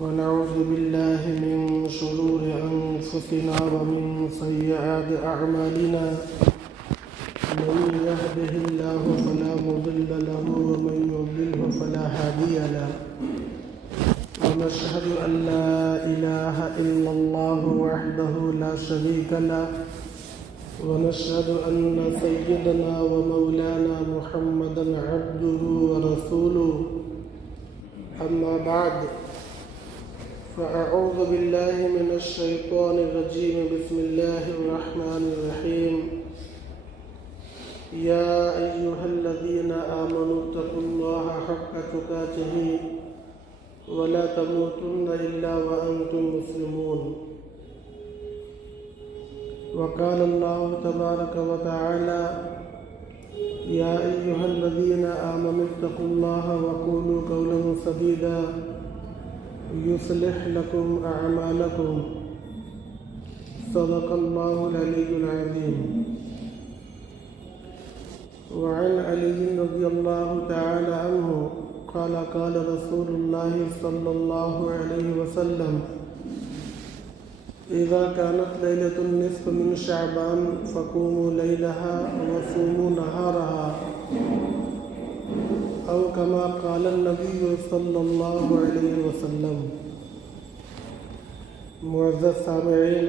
ونعوذ بالله من شرور أنفسنا ومن سيئات أعمالنا من يهده الله فلا مضل له ومن يضلله فلا هادي له ونشهد أن لا إله إلا الله وحده لا شريك له ونشهد أن سيدنا ومولانا محمدا عبده ورسوله أما بعد فأعوذ بالله من الشيطان الرجيم بسم الله الرحمن الرحيم يا أيها الذين آمنوا اتقوا الله حق تقاته ولا تموتن إلا وأنتم مسلمون وقال الله تبارك وتعالى يا أيها الذين آمنوا اتقوا الله وقولوا قولا سديدا يصلح لكم أعمالكم صدق الله العلي العظيم وعن علي رضي الله تعالى عنه قال قال رسول الله صلى الله عليه وسلم إذا كانت ليلة النصف من شعبان فقوموا ليلها وصوموا نهارها أو كما قال النبي صلى الله عليه وسلم. معزز سامعین،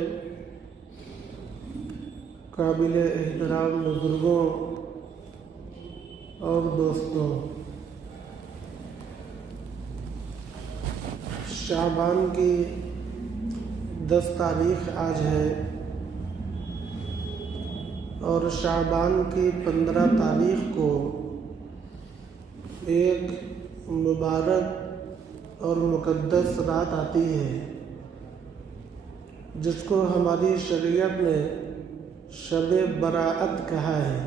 قابل احترام بزرگوں اور دوستوں، شعبان کی 10 تاریخ آج ہے اور شعبان کی 15 تاریخ کو ایک مبارک اور مقدس رات آتی ہے جس کو ہماری شریعت نے شب براءت کہا ہے.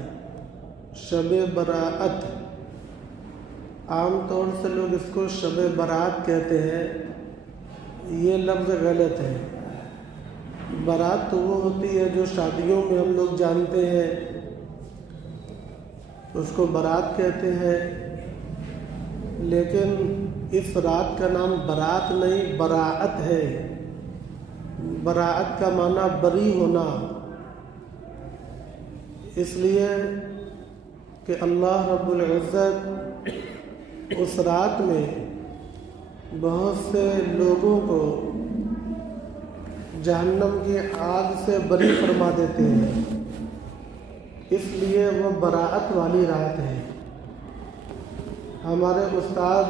شب براءت، عام طور سے لوگ اس کو شب برات کہتے ہیں. یہ لفظ غلط ہے. برات تو وہ ہوتی ہے جو شادیوں میں ہم لوگ جانتے ہیں، اس کو برات کہتے ہیں. لیکن اس رات کا نام برات نہیں، براءت ہے. براءت کا معنی بری ہونا، اس لیے کہ اللہ رب العزت اس رات میں بہت سے لوگوں کو جہنم کی آگ سے بری فرما دیتے ہیں. اس لیے وہ براءت والی رات ہے. ہمارے استاد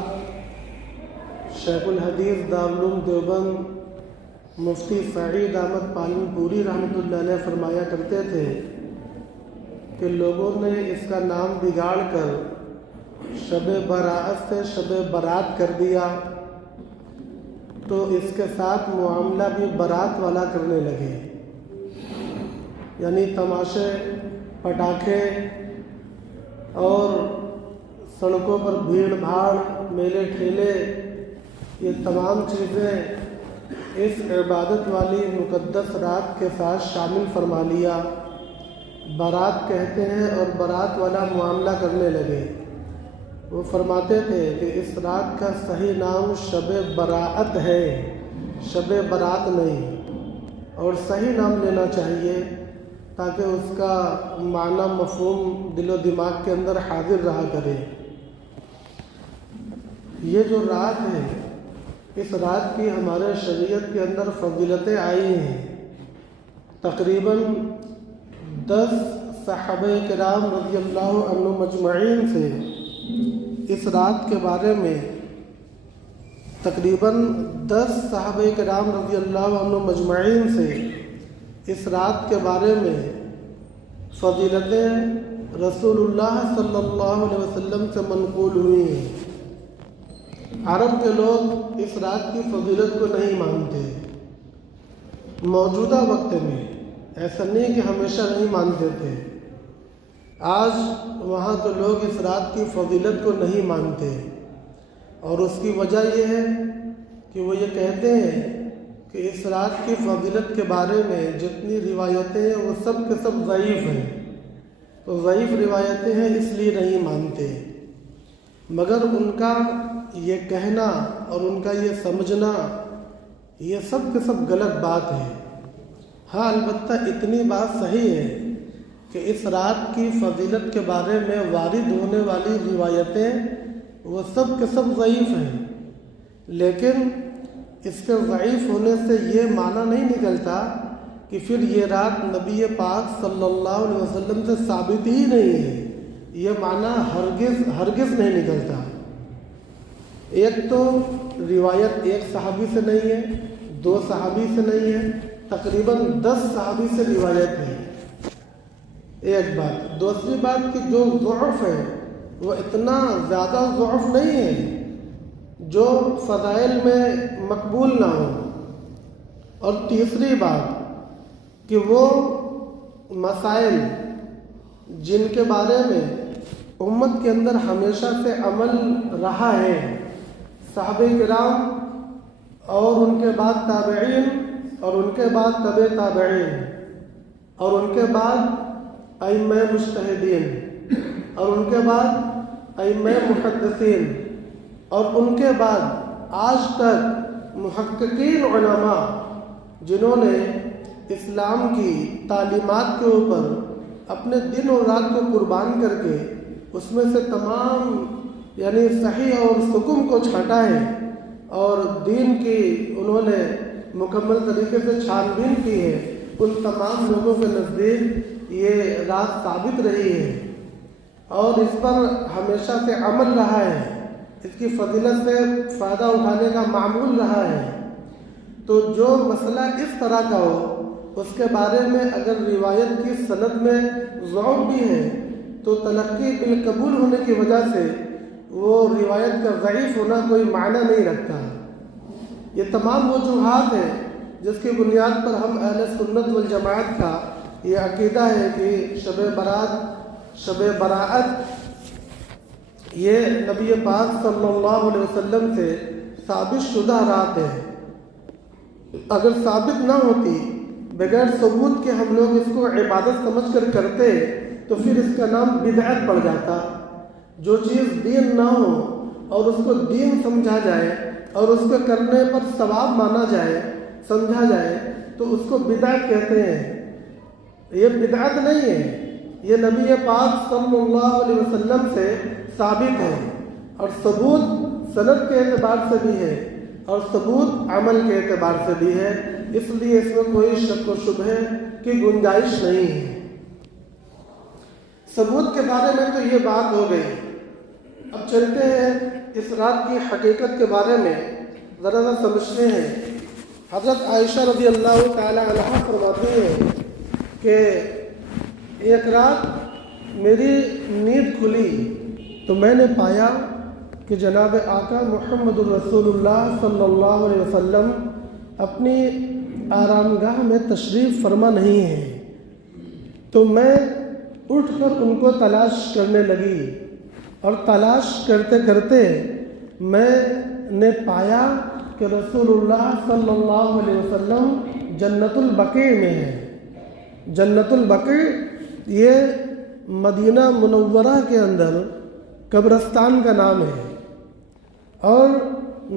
شیخ الحدیث دارالعلوم دیوبند مفتی سعید احمد پالن پوری رحمۃ اللہ علیہ فرمایا کرتے تھے کہ لوگوں نے اس کا نام بگاڑ کر شب براءت سے شب برات کر دیا، تو اس کے ساتھ معاملہ بھی برات والا کرنے لگے. یعنی تماشے، پٹاخے اور سڑکوں پر بھیڑ بھاڑ، میلے ٹھیلے، یہ تمام چیزیں اس عبادت والی مقدس رات کے ساتھ شامل فرما لیا. بارات کہتے ہیں اور برات والا معاملہ کرنے لگے. وہ فرماتے تھے کہ اس رات کا صحیح نام شب براءت ہے، شب برات نہیں. اور صحیح نام لینا چاہیے تاکہ اس کا معنی مفہوم دل و دماغ کے اندر حاضر رہا کرے. یہ جو رات ہے، اس رات کی ہمارے شریعت کے اندر فضیلتیں آئی ہیں. تقریباً 10 صحابہ کرام رضی اللہ عنہم مجمعین سے اس رات کے بارے میں، تقریباً 10 صحابہ کرام رضی اللہ عنہم مجمعین سے اس رات کے بارے میں فضیلتیں رسول اللہ صلی اللہ علیہ وسلم سے منقول ہوئی ہیں. عرب کے لوگ اس رات کی فضیلت کو نہیں مانتے. موجودہ وقت میں، ایسا نہیں کہ ہمیشہ نہیں مانتے تھے، آج وہاں کے لوگ اس رات کی فضیلت کو نہیں مانتے. اور اس کی وجہ یہ ہے کہ وہ یہ کہتے ہیں کہ اس رات کی فضیلت کے بارے میں جتنی روایتیں ہیں وہ سب کے سب ضعیف ہیں. تو ضعیف روایتیں ہیں اس لیے نہیں مانتے. مگر ان کا یہ کہنا اور ان کا یہ سمجھنا یہ سب کے سب غلط بات ہے۔ ہاں البتہ اتنی بات صحیح ہے کہ اس رات کی فضیلت کے بارے میں وارد ہونے والی روایتیں وہ سب کے سب ضعیف ہیں، لیکن اس کے ضعیف ہونے سے یہ معنی نہیں نکلتا کہ پھر یہ رات نبی پاک صلی اللہ علیہ وسلم سے ثابت ہی نہیں ہے۔ یہ معنی ہرگز نہیں نکلتا۔ ایک تو روایت ایک صحابی سے نہیں ہے، 2 صحابی سے نہیں ہے، تقریباً 10 صحابی سے روایت ہے، ایک بات۔ دوسری بات کہ جو ضعف ہے وہ اتنا زیادہ ضعف نہیں ہے جو فضائل میں مقبول نہ ہو۔ اور تیسری بات کہ وہ مسائل جن کے بارے میں امت کے اندر ہمیشہ سے عمل رہا ہے، صحابہ کرام اور ان کے بعد تابعین اور ان کے بعد تبع تابعین اور ان کے بعد ائمہ مجتہدین اور ان کے بعد ائمہ محدثین اور ان کے بعد آج تک محققین علماء جنہوں نے اسلام کی تعلیمات کے اوپر اپنے دن اور رات کو قربان کر کے اس میں سے تمام یعنی صحیح اور سکم کو چھانٹا ہے اور دین کی انہوں نے مکمل طریقے سے چھان بین کی ہے، ان تمام لوگوں کے نزدیک یہ رات ثابت رہی ہے اور اس پر ہمیشہ سے عمل رہا ہے، اس کی فضیلت سے فائدہ اٹھانے کا معمول رہا ہے۔ تو جو مسئلہ اس طرح کا ہو اس کے بارے میں اگر روایت کی سند میں ضعف بھی ہے تو تلقی بالقبول ہونے کی وجہ سے وہ روایت کا ضعیف ہونا کوئی معنی نہیں رکھتا۔ یہ تمام وجوہات ہیں جس کی بنیاد پر ہم اہل سنت والجماعت کا یہ عقیدہ ہے کہ شب براءت یہ نبی پاک صلی اللہ علیہ وسلم سے ثابت شدہ رات ہے۔ اگر ثابت نہ ہوتی، بغیر ثبوت کے ہم لوگ اس کو عبادت سمجھ کر کرتے تو پھر اس کا نام بدعت پڑ جاتا۔ جو چیز دین نہ ہو اور اس کو دین سمجھا جائے اور اس کو کرنے پر ثواب مانا جائے، سمجھا جائے تو اس کو بدعت کہتے ہیں۔ یہ بدعت نہیں ہے، یہ نبی پاک صلی اللہ علیہ وسلم سے ثابت ہے اور ثبوت سند کے اعتبار سے بھی ہے اور ثبوت عمل کے اعتبار سے بھی ہے، اس لیے اس میں کوئی شک و شبہ کی گنجائش نہیں ہے۔ ثبوت کے بارے میں تو یہ بات ہو گئی، اب چلتے ہیں اس رات کی حقیقت کے بارے میں ذرا سا سمجھتے ہیں۔ حضرت عائشہ رضی اللہ تعالی عنہا فرماتی ہیں کہ ایک رات میری نیند کھلی تو میں نے پایا کہ جناب آقا محمد الرسول اللہ صلی اللہ علیہ وسلم اپنی آرام گاہ میں تشریف فرما نہیں ہے، تو میں اٹھ کر ان کو تلاش کرنے لگی اور تلاش کرتے کرتے میں نے پایا کہ رسول اللہ صلی اللہ علیہ وسلم جنت البقیع میں ہے۔ جنت البقیع یہ مدینہ منورہ کے اندر قبرستان کا نام ہے اور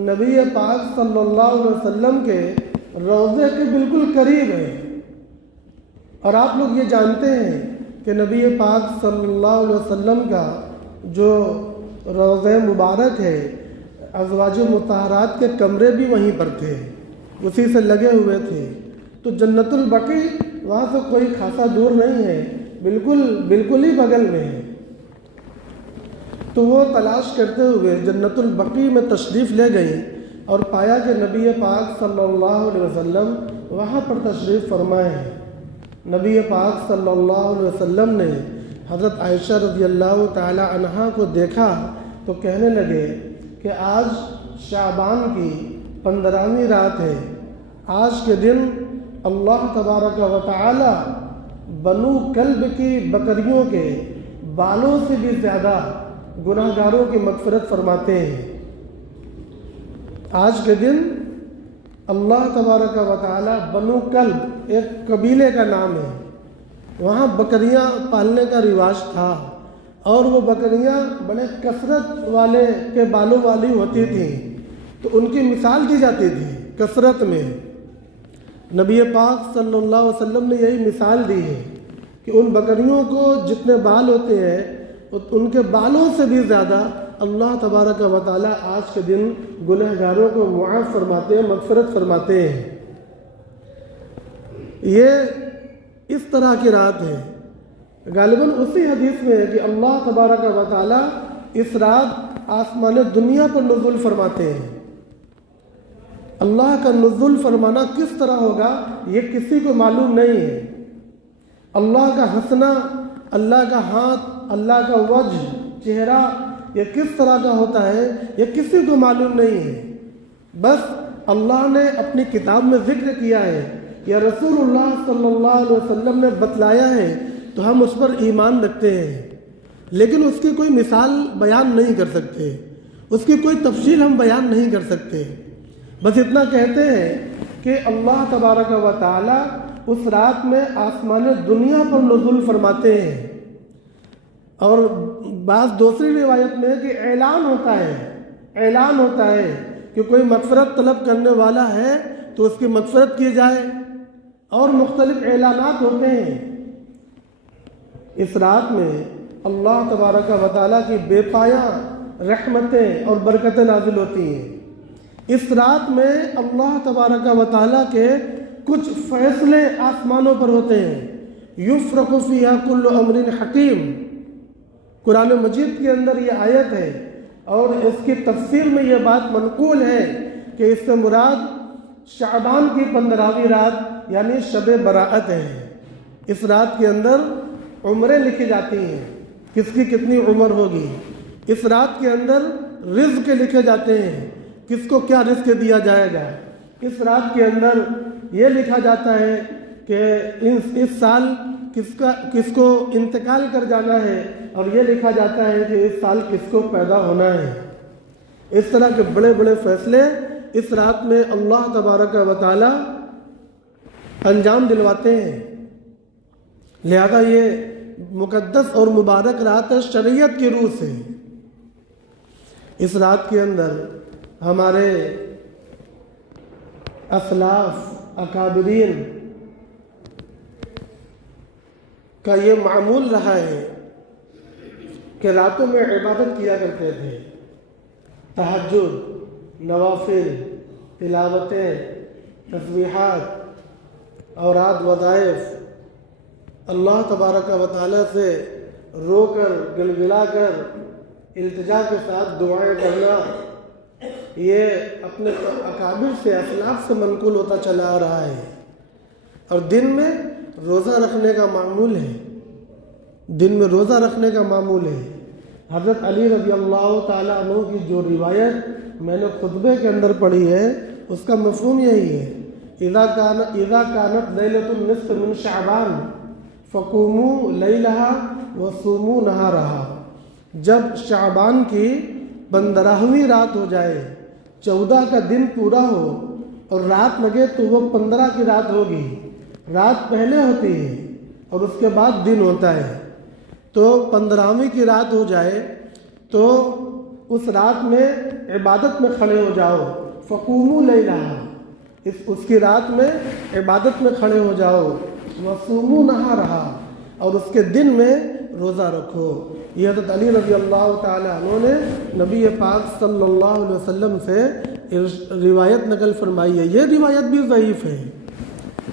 نبی پاک صلی اللہ علیہ وسلم کے روضے کے بالکل قریب ہے۔ اور آپ لوگ یہ جانتے ہیں کہ نبی پاک صلی اللہ علیہ وسلم کا جو روضہ مبارک ہے، ازواج مطہرات کے کمرے بھی وہیں پر تھے، اسی سے لگے ہوئے تھے۔ تو جنت البقیع وہاں سے کوئی خاصا دور نہیں ہے، بالکل ہی بغل میں ہے۔ تو وہ تلاش کرتے ہوئے جنت البقیع میں تشریف لے گئی اور پایا کہ نبی پاک صلی اللہ علیہ وسلم وہاں پر تشریف فرمائے ہیں۔ نبی پاک صلی اللہ علیہ وسلم نے حضرت عائشہ رضی اللہ تعالی عنہا کو دیکھا تو کہنے لگے کہ آج شعبان کی 15ویں رات ہے، آج کے دن اللہ تبارک و تعالی بنو کلب کی بکریوں کے بالوں سے بھی زیادہ گناہ گاروں کی مغفرت فرماتے ہیں۔ آج کے دن اللہ تبارک و تعالی بنو کلب ایک قبیلے کا نام ہے، وہاں بکریاں پالنے کا رواج تھا اور وہ بکریاں بڑے کثرت والے کے بالوں والی ہوتی تھیں، تو ان کی مثال دی جاتی تھی کثرت میں۔ نبی پاک صلی اللہ علیہ وسلم نے یہی مثال دی ہے کہ ان بکریوں کو جتنے بال ہوتے ہیں ان کے بالوں سے بھی زیادہ اللہ تبارک و تعالیٰ آج کے دن گنہگاروں کو معاف فرماتے ہیں، مغفرت فرماتے ہیں۔ یہ اس طرح کی رات ہے۔ غالباً اسی حدیث میں ہے کہ اللہ تبارک و تعالیٰ اس رات آسمان دنیا پر نزول فرماتے ہیں۔ اللہ کا نزول فرمانا کس طرح ہوگا یہ کسی کو معلوم نہیں ہے۔ اللہ کا ہنسنا، اللہ کا ہاتھ، اللہ کا وجہ، چہرہ، یہ کس طرح کا ہوتا ہے یہ کسی کو معلوم نہیں ہے۔ بس اللہ نے اپنی کتاب میں ذکر کیا ہے یا رسول اللہ صلی اللہ علیہ وسلم نے بتلایا ہے تو ہم اس پر ایمان رکھتے ہیں، لیکن اس کی کوئی مثال بیان نہیں کر سکتے، اس کی کوئی تفصیل ہم بیان نہیں کر سکتے۔ بس اتنا کہتے ہیں کہ اللہ تبارک و تعالی اس رات میں آسمان دنیا پر نزول فرماتے ہیں، اور بعض دوسری روایت میں کہ اعلان ہوتا ہے کہ کوئی مغفرت طلب کرنے والا ہے تو اس کی مغفرت کی جائے، اور مختلف اعلانات ہوتے ہیں۔ اس رات میں اللہ تبارک و تعالیٰ کی بے پایاں رحمتیں اور برکتیں نازل ہوتی ہیں۔ اس رات میں اللہ تبارک و تعالیٰ کے کچھ فیصلے آسمانوں پر ہوتے ہیں۔ یفرق فیہا کل امر حکیم، قرآن مجید کے اندر یہ آیت ہے، اور اس کی تفسیر میں یہ بات منقول ہے کہ اس سے مراد شعبان کی 15ویں رات یعنی شب براءت ہے۔ اس رات کے اندر عمریں لکھی جاتی ہیں، کس کی کتنی عمر ہوگی۔ اس رات کے اندر رزق لکھے جاتے ہیں، کس کو کیا رزق دیا جائے گا۔ اس رات کے اندر یہ لکھا جاتا ہے کہ اس سال کس کو انتقال کر جانا ہے، اور یہ لکھا جاتا ہے کہ اس سال کس کو پیدا ہونا ہے۔ اس طرح کے بڑے بڑے فیصلے اس رات میں اللہ تبارک و تعالی انجام دلواتے ہیں۔ لہذا یہ مقدس اور مبارک رات ہے شریعت کی روح سے۔ اس رات کے اندر ہمارے اسلاف اکابرین کا یہ معمول رہا ہے کہ راتوں میں عبادت کیا کرتے تھے، تہجد، نوافل، تلاوتیں، تسبیحات، اوراد، وظائف، اللہ تبارک و تعالیٰ سے رو کر گلگلا کر التجا کے ساتھ دعائیں کرنا، یہ اپنے اکابر سے اسلاف سے منقول ہوتا چلا آ رہا ہے۔ اور دن میں روزہ رکھنے کا معمول ہے، دن میں روزہ رکھنے کا معمول ہے۔ حضرت علی رضی اللہ تعالیٰ عنہ کی جو روایت میں نے خطبے کے اندر پڑھی ہے اس کا مفہوم یہی ہے، اذا کانت لیلۃ النصف من شعبان فقوموا لیلہا وصوموا نہارہا، جب شعبان کی 15ویں رات ہو جائے، 14 کا دن پورا ہو اور رات لگے تو وہ 15 کی رات ہوگی۔ رات پہلے ہوتی ہے اور اس کے بعد دن ہوتا ہے، تو 15ویں کی رات ہو جائے تو اس رات میں عبادت میں کھڑے ہو جاؤ، فقوموا لیلہا، اس کی رات میں عبادت میں کھڑے ہو جاؤ، وصوموا نہارہا، اور اس کے دن میں روزہ رکھو۔ یہ حضرت علی رضی اللہ تعالیٰ عنہ نے نبی پاک صلی اللہ علیہ وسلم سے روایت نقل فرمائی ہے۔ یہ روایت بھی ضعیف ہے۔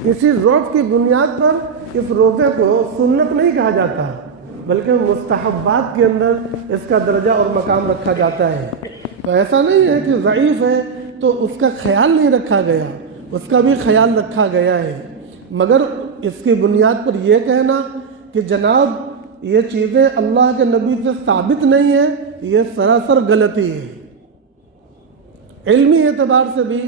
اسی ضعف کی بنیاد پر اس روزے کو سنت نہیں کہا جاتا، بلکہ مستحبات کے اندر اس کا درجہ اور مقام رکھا جاتا ہے۔ تو ایسا نہیں ہے کہ ضعیف ہے تو اس کا خیال نہیں رکھا گیا، اس کا بھی خیال رکھا گیا ہے، مگر اس کی بنیاد پر یہ کہنا کہ جناب یہ چیزیں اللہ کے نبی سے ثابت نہیں ہیں، یہ سراسر غلطی ہے۔ علمی اعتبار سے بھی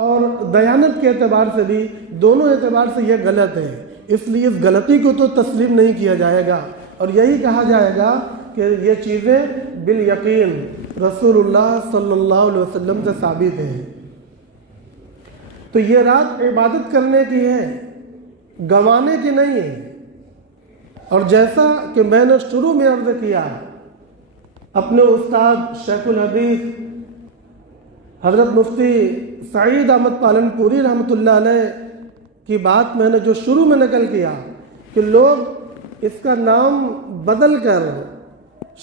اور دیانت کے اعتبار سے بھی، دونوں اعتبار سے یہ غلط ہے، اس لیے اس غلطی کو تو تسلیم نہیں کیا جائے گا، اور یہی کہا جائے گا کہ یہ چیزیں بالیقین رسول اللہ صلی اللہ علیہ وسلم سے ثابت ہیں۔ تو یہ رات عبادت کرنے کی ہے، گنوانے کی نہیں ہے۔ اور جیسا کہ میں نے شروع میں عرض کیا، اپنے استاد شیخ الحدیث حضرت مفتی سعید احمد پالنپوری رحمۃ اللہ علیہ کی بات میں نے جو شروع میں نقل کیا کہ لوگ اس کا نام بدل کر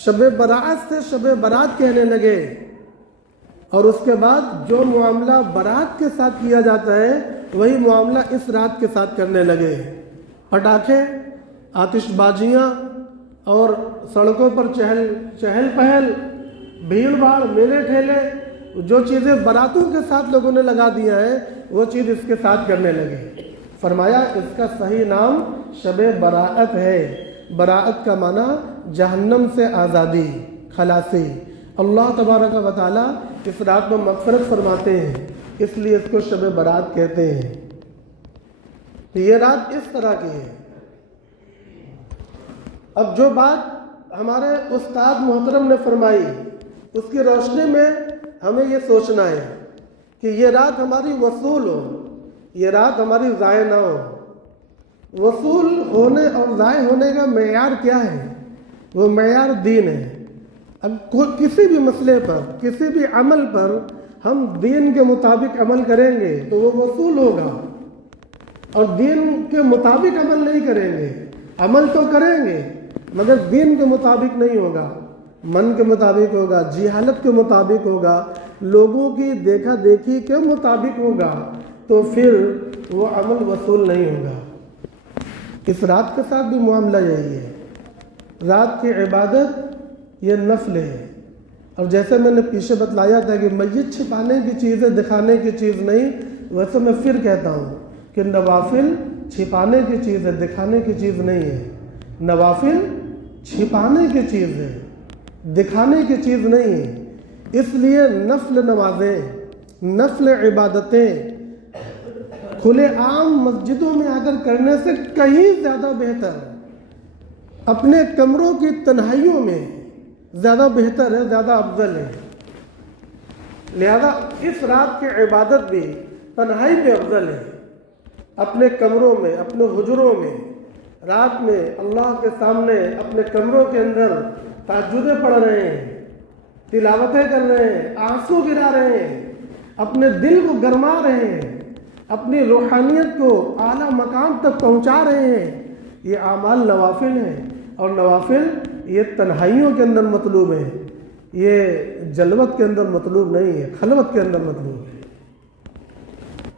شب برات سے شب برات کہنے لگے، اور اس کے بعد جو معاملہ برات کے ساتھ کیا جاتا ہے وہی معاملہ اس رات کے ساتھ کرنے لگے۔ پٹاخے، آتش بازیاں اور سڑکوں پر چہل پہل، بھیڑ بھاڑ، میلے ٹھیلے، جو چیزیں براتوں کے ساتھ لوگوں نے لگا دیا ہے وہ چیز اس کے ساتھ کرنے لگے۔ فرمایا اس کا صحیح نام شب براءت ہے۔ براءت کا معنی جہنم سے آزادی، خلاصی۔ اللہ تبارک و تعالیٰ اس رات میں مغفرت فرماتے ہیں، اس لیے اس کو شب برات کہتے ہیں۔ یہ رات اس طرح کی ہے۔ اب جو بات ہمارے استاد محترم نے فرمائی اس کی روشنی میں ہمیں یہ سوچنا ہے کہ یہ رات ہماری وصول ہو، یہ رات ہماری ضائع نہ ہو۔ وصول ہونے اور ضائع ہونے کا معیار کیا ہے؟ وہ معیار دین ہے۔ اب کسی بھی مسئلے پر، کسی بھی عمل پر ہم دین کے مطابق عمل کریں گے تو وہ وصول ہوگا، اور دین کے مطابق عمل نہیں کریں گے، عمل تو کریں گے مگر دین کے مطابق نہیں ہوگا، من کے مطابق ہوگا، جہالت کے مطابق ہوگا، لوگوں کی دیکھا دیکھی کے مطابق ہوگا، تو پھر وہ عمل وصول نہیں ہوگا۔ اس رات کے ساتھ بھی معاملہ یہی ہے۔ رات کی عبادت یہ نفل ہے، اور جیسے میں نے پیچھے بتلایا تھا کہ میت چھپانے کی چیز ہے، دکھانے کی چیز نہیں، ویسے میں پھر کہتا ہوں کہ نوافل چھپانے کی چیز ہے، دکھانے کی چیز نہیں ہے۔ نوافل چھپانے کی چیز ہے، دکھانے کی چیز نہیں ہے۔ اس لیے نفل نمازیں، نفل عبادتیں کھلے عام مسجدوں میں آ کر کرنے سے کہیں زیادہ بہتر، اپنے کمروں کی تنہائیوں میں زیادہ بہتر ہے، زیادہ افضل ہے۔ لہذا اس رات کی عبادت بھی تنہائی میں افضل ہے۔ اپنے کمروں میں، اپنے حجروں میں رات میں اللہ کے سامنے اپنے کمروں کے اندر تہجدیں پڑھ رہے ہیں، تلاوتیں کر رہے ہیں، آنسو گرا رہے ہیں، اپنے دل کو گرما رہے ہیں، اپنی روحانیت کو اعلیٰ مقام تک پہنچا رہے ہیں، یہ اعمال نوافل ہیں، اور نوافل یہ تنہائیوں کے اندر مطلوب ہے، یہ جلوت کے اندر مطلوب نہیں ہے، خلوت کے اندر مطلوب ہے۔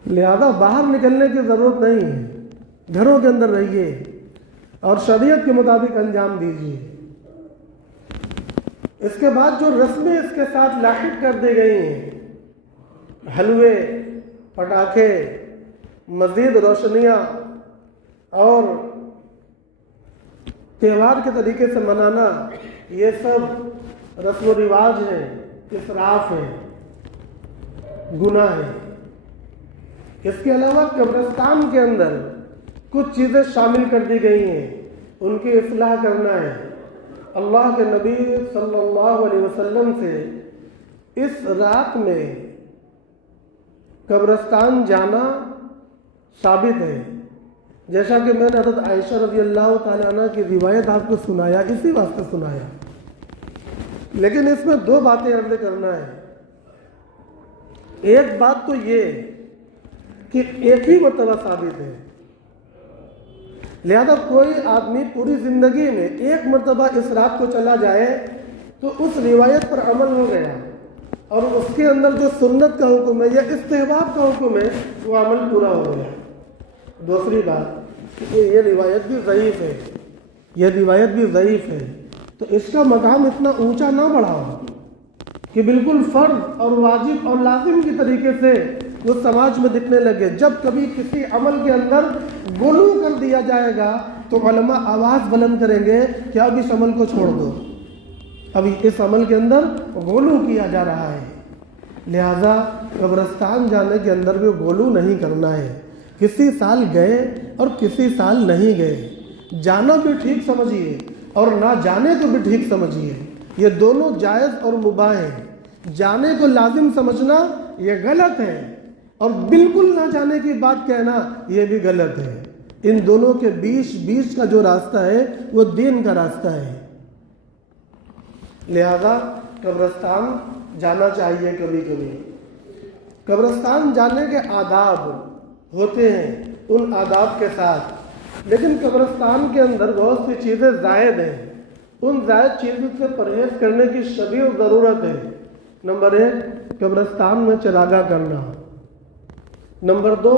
لہذا باہر نکلنے کی ضرورت نہیں ہے، گھروں کے اندر رہیے اور شریعت کے مطابق انجام دیجیے۔ اس کے بعد جو رسمیں اس کے ساتھ لاحق کر دی گئی ہیں، حلوے، پٹاخے، مزید روشنیاں اور تہوار کے طریقے سے منانا، یہ سب رسم و رواج ہیں، اسراف ہے، گناہ ہے۔ اس کے علاوہ قبرستان کے اندر کچھ چیزیں شامل کر دی گئی ہیں، ان کی اصلاح کرنا ہے۔ اللہ کے نبی صلی اللہ علیہ وسلم سے اس رات میں قبرستان جانا ثابت ہے، جیسا کہ میں نے حضرت عائشہ رضی اللہ تعالیٰ عنہ کی روایت آپ کو سنایا، اسی واسطے سنایا۔ لیکن اس میں دو باتیں عرض کرنا ہے۔ ایک بات تو یہ کہ ایک ہی مرتبہ ثابت ہے، لہذا کوئی آدمی پوری زندگی میں ایک مرتبہ اس رات کو چلا جائے تو اس روایت پر عمل ہو گیا، اور اس کے اندر جو سنت کا حکم ہے یا استحباب کا حکم ہے وہ عمل پورا ہو گیا۔ دوسری بات کہ یہ روایت بھی ضعیف ہے، یہ روایت بھی ضعیف ہے، تو اس کا مقام اتنا اونچا نہ بڑھاؤ کہ بالکل فرض اور واجب اور لازم کی طریقے سے وہ سماج میں دکھنے لگے۔ جب کبھی کسی عمل کے اندر غلو کر دیا جائے گا تو علماء آواز بلند کریں گے کہ اب اس عمل کو چھوڑ دو، اب اس عمل کے اندر غلو کیا جا رہا ہے۔ لہذا قبرستان جانے کے اندر بھی غلو نہیں کرنا ہے۔ کسی سال گئے اور کسی سال نہیں گئے، جانا بھی ٹھیک سمجھیے اور نہ جانے کو بھی ٹھیک سمجھیے، یہ دونوں جائز اور مباح ہیں۔ جانے کو لازم سمجھنا یہ غلط ہے، اور بالکل نہ جانے کی بات کہنا یہ بھی غلط ہے۔ ان دونوں کے بیچ کا جو راستہ ہے وہ دین کا راستہ ہے۔ لہذا قبرستان جانا چاہیے کبھی کبھی۔ قبرستان جانے کے آداب ہوتے ہیں ان آداب کے ساتھ، لیکن قبرستان کے اندر بہت سی چیزیں زائد ہیں، ان زائد چیزوں سے پرہیز کرنے کی شدید ضرورت ہے۔ نمبر 1، قبرستان میں چراغاں کرنا۔ نمبر 2،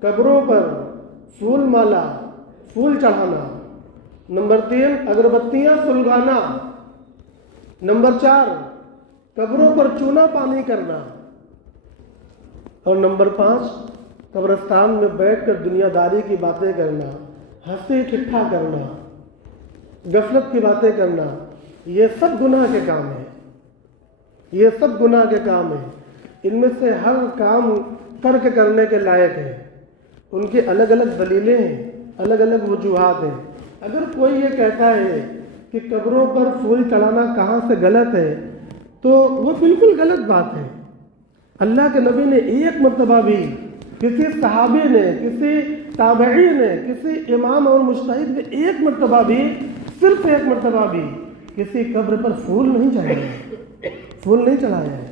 قبروں پر پھول مالا، پھول چڑھانا۔ نمبر 3، اگربتیاں سلگانا۔ نمبر 4، قبروں پر چونا پانی کرنا۔ اور نمبر 5، قبرستان میں بیٹھ کر دنیا داری کی باتیں کرنا، ہنسی ٹھٹھا کرنا، غفلت کی باتیں کرنا، یہ سب گناہ کے کام ہیں۔ یہ سب گناہ کے کام ہیں۔ ان میں سے ہر کام ترک کرنے کے لائق ہے۔ ان کی الگ الگ دلیلیں ہیں، الگ الگ وجوہات ہیں۔ اگر کوئی یہ کہتا ہے کہ قبروں پر پھول چڑھانا کہاں سے غلط ہے، تو وہ بالکل غلط بات ہے۔ اللہ کے نبی نے ایک مرتبہ بھی، کسی صحابی نے، کسی تابعی نے، کسی امام اور مجتہد نے ایک مرتبہ بھی، صرف ایک مرتبہ بھی کسی قبر پر پھول نہیں چڑھایا، پھول نہیں چڑھایا ہے۔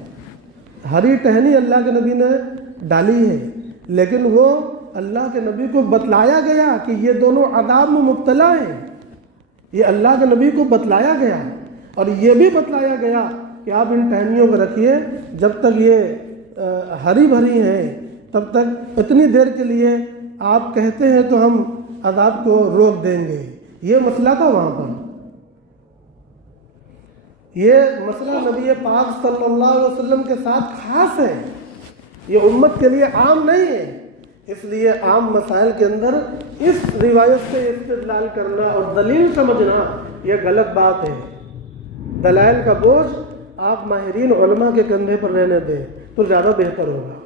ہری ٹہنی اللہ کے نبی نے ڈالی ہے، لیکن وہ اللہ کے نبی کو بتلایا گیا کہ یہ دونوں عذاب میں مبتلا ہیں۔ یہ اللہ کے نبی کو بتلایا گیا، اور یہ بھی بتلایا گیا کہ آپ ان ٹہنیوں کو رکھیے، جب تک یہ ہری بھری ہیں تب تک اتنی دیر کے لیے آپ کہتے ہیں تو ہم عذاب کو روک دیں گے۔ یہ مسئلہ تھا وہاں پر۔ یہ مسئلہ نبی پاک صلی اللہ علیہ وسلم کے ساتھ خاص ہے، یہ امت کے لیے عام نہیں ہے۔ اس لیے عام مسائل کے اندر اس روایت سے استدلال کرنا اور دلیل سمجھنا یہ غلط بات ہے۔ دلائل کا بوجھ آپ ماہرین علماء کے کندھے پر رہنے دیں تو زیادہ بہتر ہوگا۔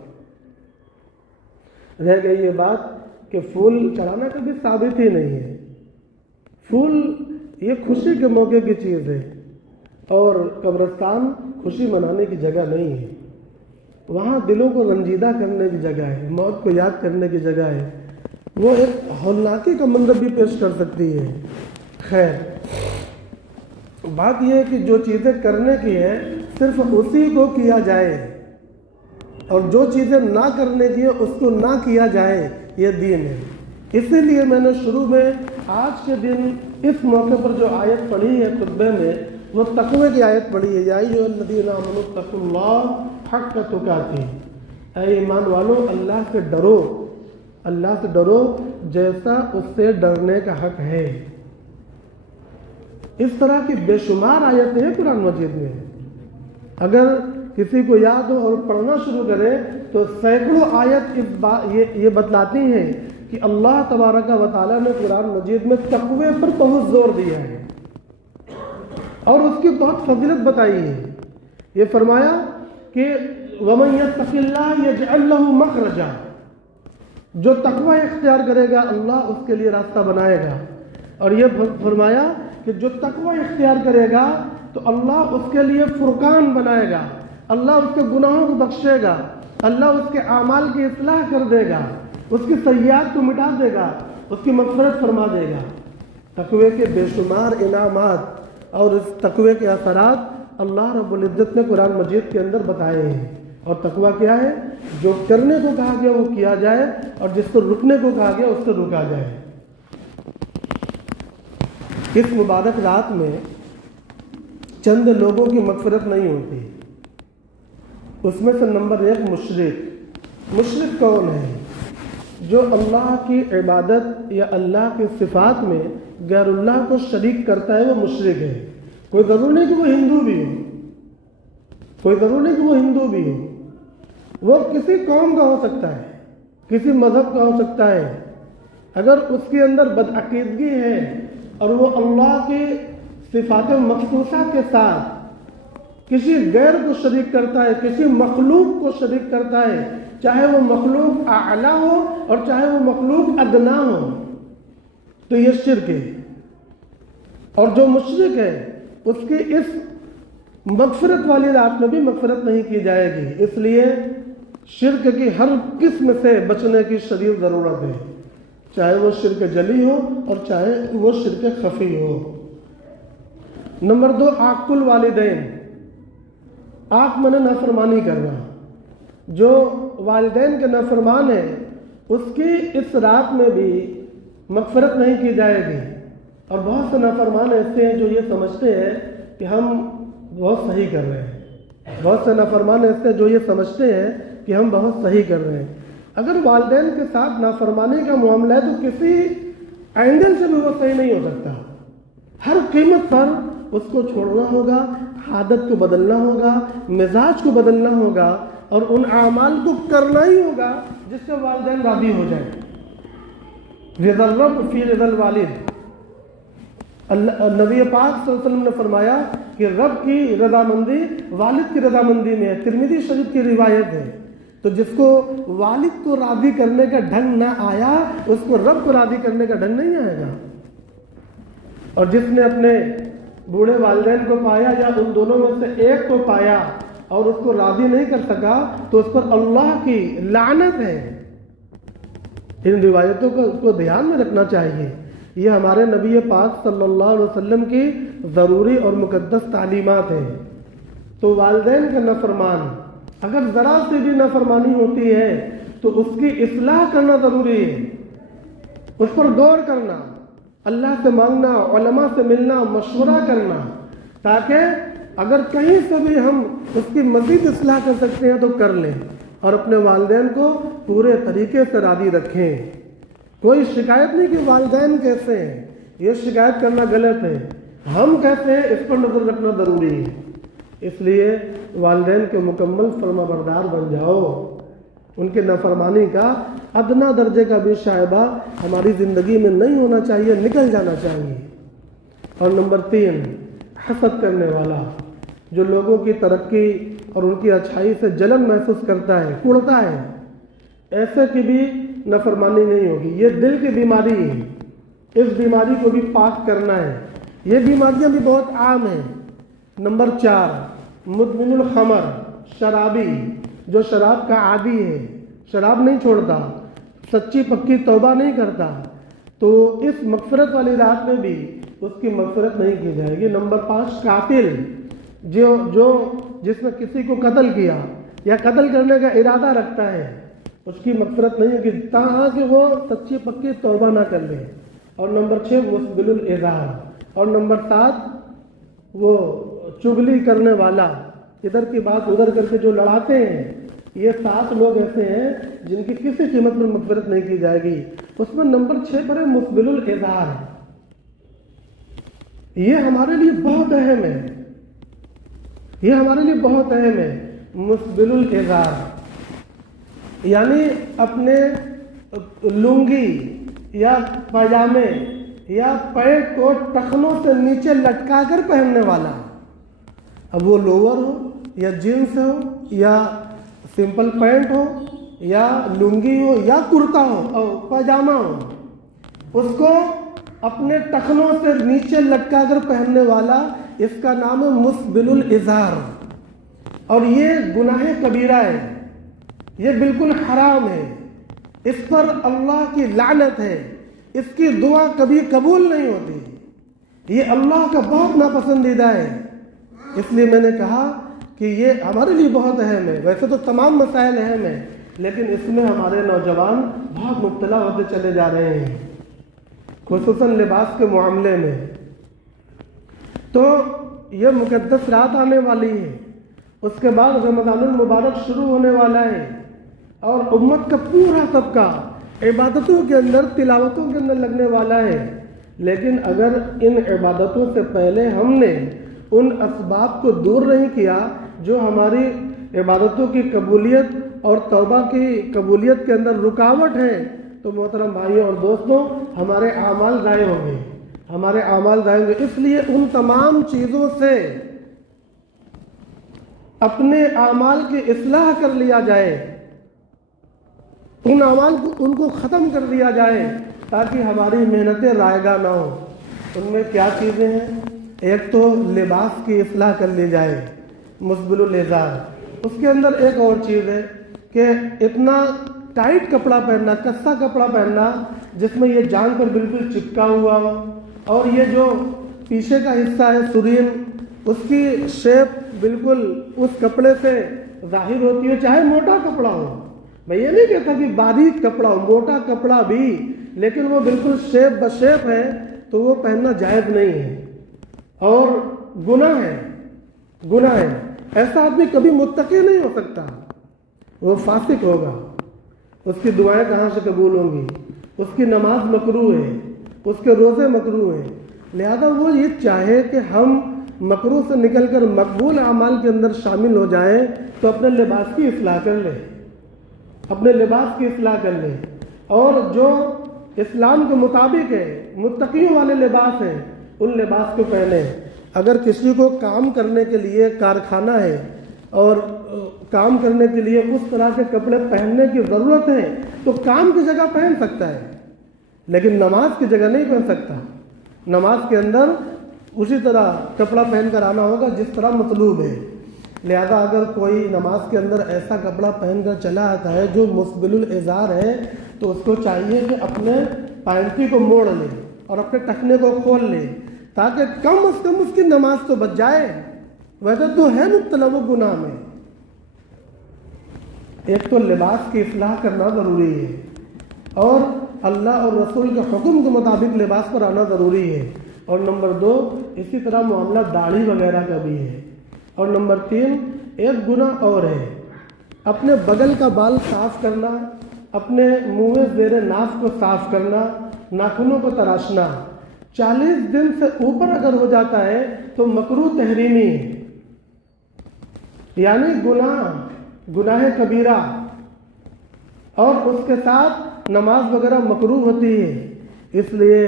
رہ گئی یہ بات کہ پھول چڑھانا کبھی ثابت ہی نہیں ہے۔ پھول یہ خوشی کے موقع کی چیز ہے، اور قبرستان خوشی منانے کی جگہ نہیں ہے۔ وہاں دلوں کو رنجیدہ کرنے کی جگہ ہے، موت کو یاد کرنے کی جگہ ہے۔ وہ ایک ہولناکی کا منظر بھی پیش کر سکتی ہے۔ خیر، بات یہ ہے کہ جو چیزیں کرنے کی ہے صرف اسی کو کیا جائے، اور جو چیزیں نہ کرنے کی ہے اس کو نہ کیا جائے، یہ دین ہے۔ اسی لیے میں نے شروع میں آج کے دن اس موقع پر جو آیت پڑھی ہے خطبے میں، وہ تقوی کی آیت پڑھی ہے۔ یا ایھا الذین آمنوا اتقوا اللہ حق تقاتہ، اے ایمان والو اللہ سے ڈرو، اللہ سے ڈرو جیسا اس سے ڈرنے کا حق ہے۔ اس طرح کی بے شمار آیتیں ہیں قرآن مجید میں۔ اگر کسی کو یاد ہو اور پڑھنا شروع کرے تو سینکڑوں آیت یہ بتلاتی ہیں کہ اللہ تبارک و تعالیٰ نے قرآن مجید میں تقوی پر بہت زور دیا ہے اور اس کی بہت فضیلت بتائی ہے۔ یہ فرمایا کہ وَمَن يَتَّقِ اللَّهَ يَجْعَل لَّهُ مَخْرَجًا، جو تقوی اختیار کرے گا اللہ اس کے لیے راستہ بنائے گا۔ اور یہ فرمایا کہ جو تقوی اختیار کرے گا تو اللہ اس کے لیے فرقان بنائے گا، اللہ اس کے گناہوں کو بخشے گا، اللہ اس کے اعمال کی اصلاح کر دے گا، اس کی سیئات کو مٹا دے گا، اس کی مغفرت فرما دے گا۔ تقوی کے بے شمار انعامات اور اس تقوی کے اثرات اللہ رب العزت نے قرآن مجید کے اندر بتائے ہیں۔ اور تقوی کیا ہے؟ جو کرنے کو کہا گیا وہ کیا جائے، اور جس کو رکنے کو کہا گیا اس سے رکا جائے۔ اس مبارک رات میں چند لوگوں کی مغفرت نہیں ہوتی، اس میں سے نمبر 1 مشرک۔ مشرک کون ہے؟ جو اللہ کی عبادت یا اللہ کی صفات میں غیر اللہ کو شریک کرتا ہے، وہ مشرک ہے۔ کوئی ضرور نہیں کہ وہ ہندو بھی ہو، کوئی ضرور نہیں کہ وہ ہندو بھی ہو، وہ کسی قوم کا ہو سکتا ہے، کسی مذہب کا ہو سکتا ہے۔ اگر اس کے اندر بدعقیدگی ہے اور وہ اللہ کی صفات مخصوصہ کے ساتھ کسی غیر کو شریک کرتا ہے، کسی مخلوق کو شریک کرتا ہے، چاہے وہ مخلوق اعلیٰ ہو اور چاہے وہ مخلوق ادنا ہو، تو یہ شرک ہے۔ اور جو مشرک ہے اس کی اس مغفرت والی رات میں بھی مغفرت نہیں کی جائے گی۔ اس لیے شرک کی ہر قسم سے بچنے کی شدید ضرورت ہے۔ چاہے وہ شرک جلی ہو اور چاہے وہ شرک خفی ہو۔ نمبر 2، عاق الوالدین، عاق مانے نافرمانی کرنا۔ جو والدین کے نافرمان ہے اس کی اس رات میں بھی مغفرت نہیں کی جائے گی۔ اور بہت سے نافرمان ایسے ہیں جو یہ سمجھتے ہیں کہ ہم بہت صحیح کر رہے ہیں، بہت سے نافرمان ایسے ہیں جو یہ سمجھتے ہیں کہ ہم بہت صحیح کر رہے ہیں۔ اگر والدین کے ساتھ نافرمانی کا معاملہ ہے تو کسی اینگل سے بھی وہ صحیح نہیں ہو سکتا۔ ہر قیمت پر اس کو چھوڑنا ہوگا، عادت کو بدلنا ہوگا، مزاج کو بدلنا ہوگا، اور ان اعمال کو کرنا ہی ہوگا جس سے والدین راضی ہو جائیں۔ رضا الرب فی رضا الوالد، نبی پاک صلی اللہ علیہ وسلم نے فرمایا کہ رب کی رضامندی والد کی رضامندی میں ہے۔ ترمذی شریف کی روایت ہے۔ تو جس کو والد کو راضی کرنے کا ڈھنگ نہ آیا اس کو رب کو راضی کرنے کا ڈھنگ نہیں آئے گا۔ اور جس نے اپنے بوڑھے والدین کو پایا یا ان دونوں میں سے ایک کو پایا اور اس کو راضی نہیں کر سکا تو اس پر اللہ کی لعنت ہے۔ ان روایتوں کو دھیان میں رکھنا چاہیے۔ یہ ہمارے نبی پاک صلی اللہ علیہ وسلم کی ضروری اور مقدس تعلیمات ہیں۔ تو والدین کا نافرمان اگر ذرا سے بھی نافرمانی ہوتی ہے تو اس کی اصلاح کرنا ضروری ہے، اس پر غور کرنا، اللہ سے مانگنا، علماء سے ملنا، مشورہ کرنا، تاکہ اگر کہیں سے بھی ہم اس کی مزید اصلاح کر سکتے ہیں تو کر لیں اور اپنے والدین کو پورے طریقے سے راضی رکھیں۔ کوئی شکایت نہیں کہ والدین کیسے ہیں، یہ شکایت کرنا غلط ہے، ہم کیسے ہیں اس پر نظر رکھنا ضروری ہے۔ اس لیے والدین کے مکمل فرما بردار بن جاؤ، ان کے نافرمانی کا ادنا درجے کا بھی شائبہ ہماری زندگی میں نہیں ہونا چاہیے، نکل جانا چاہیے۔ اور نمبر 3، حسد کرنے والا، جو لوگوں کی ترقی اور ان کی اچھائی سے جلن محسوس کرتا ہے، کڑتا ہے، ایسے کی بھی نافرمانی نہیں ہوگی۔ یہ دل کی بیماری ہے، اس بیماری کو بھی پاک کرنا ہے۔ یہ بیماریاں بھی بہت عام ہیں۔ نمبر 4، مدمن الخمر، شرابی، جو شراب کا عادی ہے، شراب نہیں چھوڑتا، سچی پکی توبہ نہیں کرتا، تو اس مغفرت والی رات میں بھی اس کی مغفرت نہیں کی جائے گی۔ نمبر 5، قاتل، جس نے کسی کو قتل کیا یا قتل کرنے کا ارادہ رکھتا ہے، اس کی مغفرت نہیں ہوگی تاہاں کہ وہ سچی پکی توبہ نہ کر لے۔ اور نمبر 6، مسبل الاظہار، اور نمبر 7، وہ چغلی کرنے والا، ادھر کی بات ادھر کر کے جو لڑاتے ہیں۔ یہ 7 لوگ ایسے ہیں جن کی کسی قیمت پر مغفرت نہیں کی جائے گی۔ اس میں نمبر 6 پر ہے مسبل الاظہار۔ یہ ہمارے لیے بہت اہم ہے، یہ ہمارے لیے بہت اہم ہے۔ مسبل الاظہار یعنی اپنے لنگی یا پاجامے یا پینٹ کو ٹخنوں سے نیچے لٹکا کر پہننے والا، اب وہ لوور ہو یا جینس ہو یا سمپل پینٹ ہو یا لنگی ہو یا کرتا ہو اور پاجامہ ہو، اس کو اپنے ٹخنوں سے نیچے لٹکا کر پہننے والا، اس کا نام ہے مسبل الاظہار۔ اور یہ گناہ کبیرہ ہے، یہ بالکل حرام ہے، اس پر اللہ کی لعنت ہے، اس کی دعا کبھی قبول نہیں ہوتی، یہ اللہ کا بہت ناپسندیدہ ہے۔ اس لیے میں نے کہا کہ یہ ہمارے لیے بہت اہم ہے۔ ویسے تو تمام مسائل اہم ہیں، لیکن اس میں ہمارے نوجوان بہت مبتلا ہوتے چلے جا رہے ہیں، خصوصاً لباس کے معاملے میں۔ تو یہ مقدس رات آنے والی ہے، اس کے بعد رمضان المبارک شروع ہونے والا ہے، اور امت کا پورا طبقہ عبادتوں کے اندر، تلاوتوں کے اندر لگنے والا ہے۔ لیکن اگر ان عبادتوں سے پہلے ہم نے ان اسباب کو دور نہیں کیا جو ہماری عبادتوں کی قبولیت اور توبہ کی قبولیت کے اندر رکاوٹ ہے، تو محترم بھائیوں اور دوستوں، ہمارے اعمال ضائع ہوں گے، ہمارے اعمال ضائع ہوں گے۔ اس لیے ان تمام چیزوں سے اپنے اعمال کی اصلاح کر لیا جائے، ان اعمال کو ان کو ختم کر دیا جائے تاکہ ہماری محنتیں رائگاں نہ ہوں۔ ان میں کیا چیزیں ہیں؟ ایک تو لباس کی اصلاح کر لی جائے، مسبل الاظہار۔ اس کے اندر ایک اور چیز ہے کہ اتنا ٹائٹ کپڑا پہننا، کسا کپڑا پہننا جس میں یہ جان پر بالکل چپکا ہوا ہو، اور یہ جو پیچھے کا حصہ ہے سرین، اس کی شیپ بالکل اس کپڑے سے ظاہر ہوتی ہے، چاہے موٹا کپڑا ہو. میں یہ نہیں کہتا کہ باریک کپڑا ہو، موٹا کپڑا بھی، لیکن وہ بالکل شیپ بشیپ ہے تو وہ پہننا جائز نہیں ہے اور گناہ ہے. ایسا آدمی کبھی متقی نہیں ہو سکتا، وہ فاسق ہوگا، اس کی دعائیں کہاں سے قبول ہوں گی، اس کی نماز مکروہ ہے، اس کے روزے مکروہ ہیں. لہذا وہ یہ چاہے کہ ہم مکروہ سے نکل کر مقبول اعمال کے اندر شامل ہو جائیں تو اپنے لباس کی اصلاح کر لے، اپنے لباس کی اصلاح کر لے، اور جو اسلام کے مطابق ہے، متقیوں والے لباس ہیں، ان لباس کو پہنے. اگر کسی کو کام کرنے کے لیے کارخانہ ہے اور کام کرنے کے لیے اس طرح کے کپڑے پہننے کی ضرورت ہے تو کام کی جگہ پہن سکتا ہے، لیکن نماز کی جگہ نہیں پہن سکتا. نماز کے اندر اسی طرح کپڑا پہن کر آنا ہوگا جس طرح مطلوب ہے. لہذا اگر کوئی نماز کے اندر ایسا کپڑا پہن کر چلا آتا ہے جو مسبل الازار ہے تو اس کو چاہیے کہ اپنے پینٹی کو موڑ لے اور اپنے ٹخنے کو کھول لے تاکہ کم از کم اس کی نماز تو بچ جائے. ویسے تو ہے مبتلا وہ گناہ میں. ایک تو لباس کی اصلاح کرنا ضروری ہے اور اللہ اور رسول کے حکم کے مطابق لباس پر آنا ضروری ہے. اور نمبر 2 اسی طرح معاملہ داڑھی وغیرہ کا بھی ہے. اور نمبر 3 ایک گناہ اور ہے، اپنے بغل کا بال صاف کرنا، اپنے منہ زیر ناف کو صاف کرنا، ناخنوں کو تراشنا. 40 دن سے اوپر اگر ہو جاتا ہے تو مکروہ تحریمی ہے، یعنی گناہ کبیرہ، اور اس کے ساتھ نماز وغیرہ مکروہ ہوتی ہے. اس لیے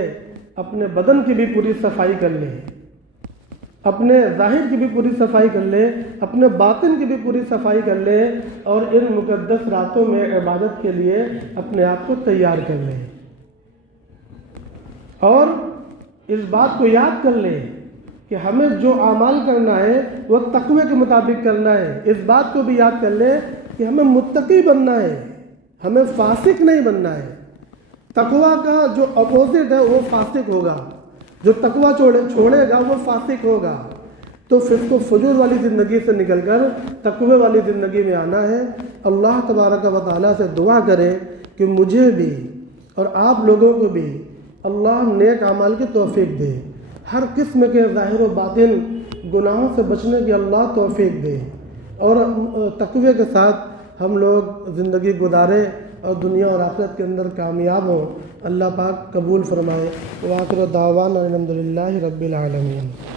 اپنے بدن کی بھی پوری صفائی کر لے، اپنے ظاہر کی بھی پوری صفائی کر لے، اپنے باطن کی بھی پوری صفائی کر لے، اور ان مقدس راتوں میں عبادت کے لیے اپنے آپ کو تیار کر لے. اور اس بات کو یاد کر لے کہ ہمیں جو اعمال کرنا ہے وہ تقوی کے مطابق کرنا ہے. اس بات کو بھی یاد کر لے کہ ہمیں متقی بننا ہے، ہمیں فاسق نہیں بننا ہے. تقوی کا جو اپوزٹ ہے وہ فاسق ہوگا، جو تقوی چھوڑے گا وہ فاسق ہوگا. تو فسق و فجور والی زندگی سے نکل کر تقوی والی زندگی میں آنا ہے. اللہ تبارک و تعالیٰ سے دعا کرے کہ مجھے بھی اور آپ لوگوں کو بھی اللہ نیک اعمال کی توفیق دے، ہر قسم کے ظاہر و باطن گناہوں سے بچنے کی اللہ توفیق دے، اور تقوی کے ساتھ ہم لوگ زندگی گزارے اور دنیا اور آخرت کے اندر کامیاب ہوں. اللہ پاک قبول فرمائے. وآخر دعوانا الحمدللہ رب العالمین.